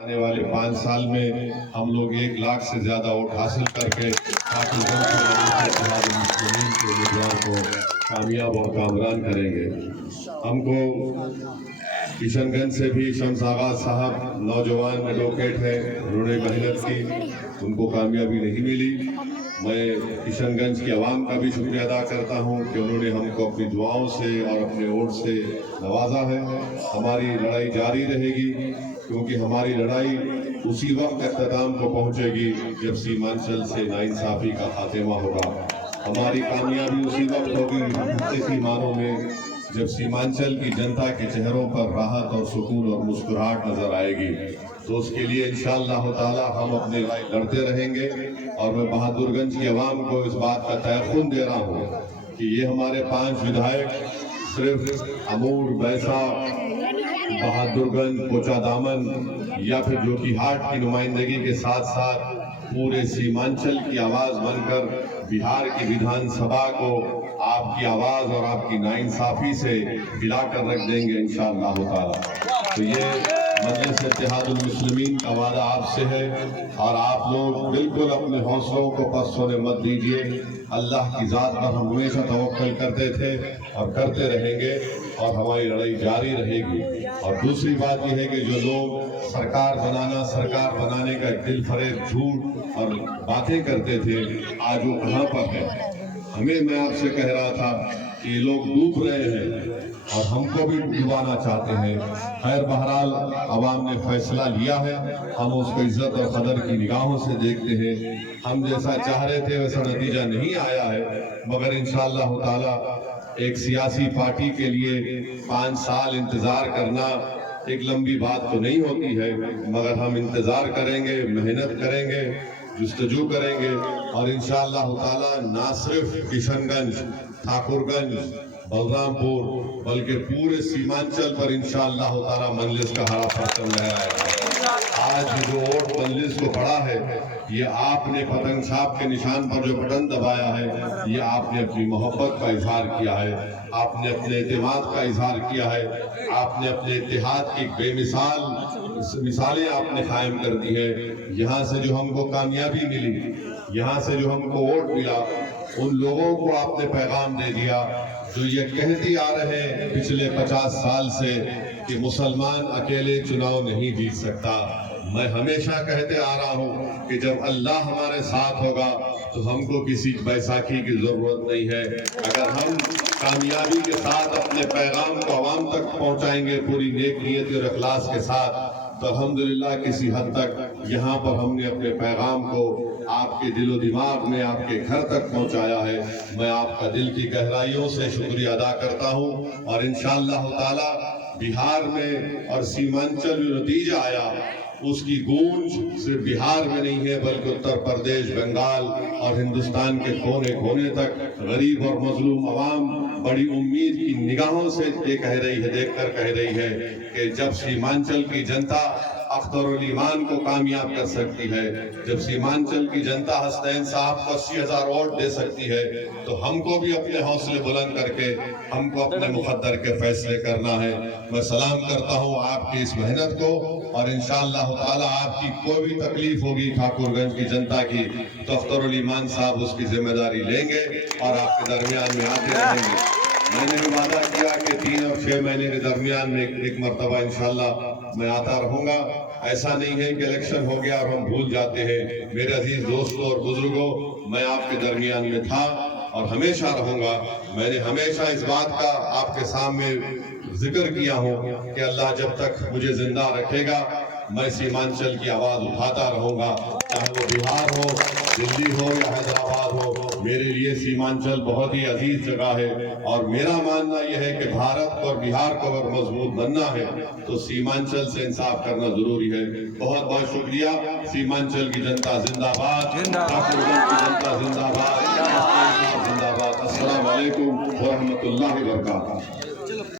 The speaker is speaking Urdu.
آنے والے 5 سال میں ہم لوگ 1 لاکھ سے زیادہ ووٹ حاصل کر کے اتحاد المسلمین کے امیدوار کو کامیاب اور کامران کریں گے۔ ہم کو کشن گنج سے بھی شمس آغا صاحب نوجوان ایڈوکیٹ ہیں، انہوں نے محنت کی، ان کو کامیابی نہیں ملی۔ میں کشن گنج کی عوام کا بھی شکریہ ادا کرتا ہوں کہ انہوں نے ہم کو اپنی دعاؤں سے اور اپنے ووٹ سے نوازا ہے۔ ہماری لڑائی جاری رہے گی، کیونکہ ہماری لڑائی اسی وقت اختتام کو پہنچے گی جب سیمانچل سے ناانصافی کا خاتمہ ہوگا۔ ہماری کامیابی اسی وقت ہوگی حقیقی معنوں میں جب سیمانچل کی جنتا کے چہروں پر راحت اور سکون اور مسکراہٹ نظر آئے گی۔ تو اس کے لیے انشاءاللہ تعالی ہم اپنے لڑتے رہیں گے، اور میں بہادر گنج کی عوام کو اس بات کا تیقن دے رہا ہوں کہ یہ ہمارے 5 ودھائک صرف امور، بیسا، بہادر گنج، کوچا دامن یا پھر جوکیہاٹ کی نمائندگی کے ساتھ ساتھ پورے سیمانچل کی آواز بن کر بہار کی ویدھان سبھا کو آپ کی آواز اور آپ کی ناانصافی سے ہلا کر رکھ دیں گے انشاءاللہ تعالی۔ تو یہ مجلس اتحاد المسلمین کا وعدہ آپ سے ہے، اور آپ لوگ بالکل اپنے حوصلوں کو پست ہونے مت دیجیے۔ اللہ کی ذات پر ہم ہمیشہ توکل کرتے تھے اور کرتے رہیں گے، اور ہماری لڑائی جاری رہے گی۔ اور دوسری بات یہ ہے کہ جو لوگ سرکار بنانے کا ایک دل فریب جھوٹ اور باتیں کرتے تھے، آج وہ کہاں پر ہے؟ میں آپ سے کہہ رہا تھا کہ یہ لوگ ڈوب رہے ہیں اور ہم کو بھی ڈبانا چاہتے ہیں۔ خیر بہرحال عوام نے فیصلہ لیا ہے، ہم اس کو عزت اور قدر کی نگاہوں سے دیکھتے ہیں۔ ہم جیسا چاہ رہے تھے ویسا نتیجہ نہیں آیا ہے، مگر انشاءاللہ تعالی ایک سیاسی پارٹی کے لیے 5 سال انتظار کرنا ایک لمبی بات تو نہیں ہوتی ہے، مگر ہم انتظار کریں گے، محنت کریں گے، جستجو کریں گے، اور انشاءاللہ تعالی نہ صرف کشن گنج، ٹھاکر گنج، بلرام پور، بلکہ پورے سیمانچل پر انشاءاللہ تعالی مجلس کا ہرا پرچم لہرائے گا۔ آج جو ووٹ مجلس کو پڑا ہے، یہ آپ نے پتنگ صاحب کے نشان پر جو بٹن دبایا ہے، یہ آپ نے اپنی محبت کا اظہار کیا ہے، آپ نے اپنے اعتماد کا اظہار کیا ہے، آپ نے اپنے اتحاد کی بے مثالیں آپ نے قائم کر دی ہے۔ یہاں سے جو ہم کو کامیابی ملی، یہاں سے جو ہم کو ووٹ ملا، ان لوگوں کو آپ نے پیغام دے دیا جو یہ کہتے آ رہے ہیں پچھلے 50 سال سے کہ مسلمان اکیلے چناؤ نہیں جیت سکتا۔ میں ہمیشہ کہتے آ رہا ہوں کہ جب اللہ ہمارے ساتھ ہوگا تو ہم کو کسی بیساکھی کی ضرورت نہیں ہے۔ اگر ہم کامیابی کے ساتھ اپنے پیغام کو عوام تک پہنچائیں گے پوری نیک نیت اور اخلاص کے ساتھ، تو الحمدللہ کسی حد تک یہاں پر ہم نے اپنے پیغام کو آپ کے دل و دماغ میں، آپ کے گھر تک پہنچایا ہے۔ میں آپ کا دل کی گہرائیوں سے شکریہ ادا کرتا ہوں، اور انشاءاللہ تعالی بہار میں اور سیمانچل میں نتیجہ آیا، اس کی گونج صرف بہار میں نہیں ہے بلکہ اتر پردیش، بنگال اور ہندوستان کے کونے کونے تک غریب اور مظلوم عوام بڑی امید کی نگاہوں سے یہ کہہ رہی ہے، دیکھ کر کہہ رہی ہے کہ جب سیمانچل کی جنتا اختر الایمان کو کامیاب کر سکتی ہے، جب سیمانچل کی جنتا حسنین صاحب کو 80,000 ووٹ دے سکتی ہے، تو ہم کو بھی اپنے حوصلے بلند کر کے ہم کو اپنے مقدر کے فیصلے کرنا ہے۔ میں سلام کرتا ہوں آپ کی اس محنت کو، اور انشاءاللہ تعالی آپ کی کوئی بھی تکلیف ہوگی ٹھاکر گنج کی جنتا کی، تو اختر الایمان صاحب اس کی ذمہ داری لیں گے اور آپ کے درمیان میں آتے رہیں گے۔ میں نے بھی وعدہ کیا کہ 3 اور 6 مہینے کے درمیان میں ایک مرتبہ انشاءاللہ میں آتا رہوں گا۔ ایسا نہیں ہے کہ الیکشن ہو گیا اور ہم بھول جاتے ہیں۔ میرے عزیز دوستوں اور بزرگوں، میں آپ کے درمیان میں تھا اور ہمیشہ رہوں گا۔ میں نے ہمیشہ اس بات کا آپ کے سامنے ذکر کیا ہوں کہ اللہ جب تک مجھے زندہ رکھے گا، میں سیمانچل کی آواز اٹھاتا رہوں گا، چاہے وہ بہار ہو، دلی ہو یا حیدرآباد ہو۔ میرے لیے سیمانچل بہت ہی عزیز جگہ ہے، اور میرا ماننا یہ ہے کہ بھارت اور بہار کو اگر مضبوط بننا ہے تو سیمانچل سے انصاف کرنا ضروری ہے۔ بہت بہت شکریہ۔ سیمانچل کی جنتا زندہ باد، ٹھاکر گنج کی جنتا زندہ باد، زندہ باد۔ السلام علیکم ورحمۃ اللہ وبرکاتہ۔